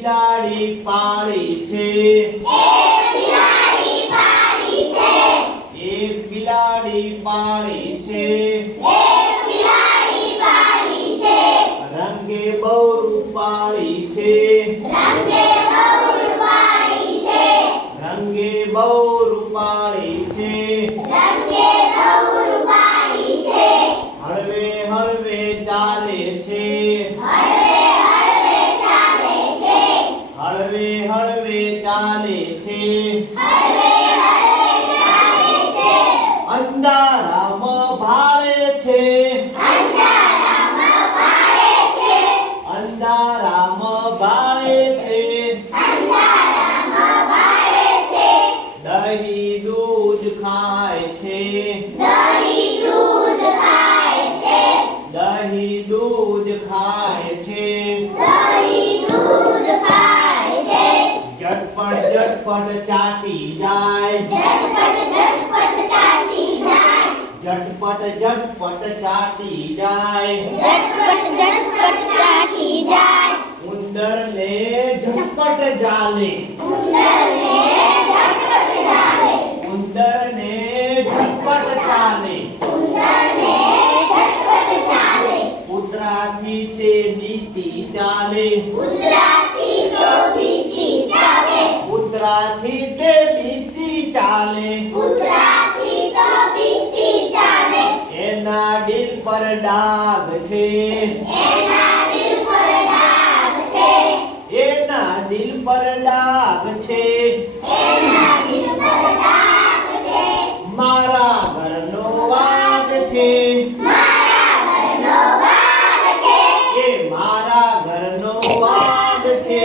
બિલાડી પાળી છે એક બિલાડી પાળી છે રંગે બહુ રૂપાળી છે રંગે બહુ રૂપાળી છે હળવે હળવે ચાલે છે હળવે હળવે ચાલે છે અંધારામાં ભાળે છે અંધારામાં ભાળે છે દહીં દૂધ ખાય છે દહીં દૂધ ખાય છે ઝટપટ ઝટપટ ચાટી જાય ઝટપટ ઝટપટ ચાટી જાય ઉંદરને ઝટપટ જાલે ઉંદરને ઝટપટ ચાલે કૂતરાથી તે બીતી ચાલે કૂતરાથી તે બીતી ચાલે એના દિલ પર ડાઘ છે એના દિલ પર ડાઘ છે મારા ઘરનો વાઘ છે એ મારા ઘરનો વાઘ છે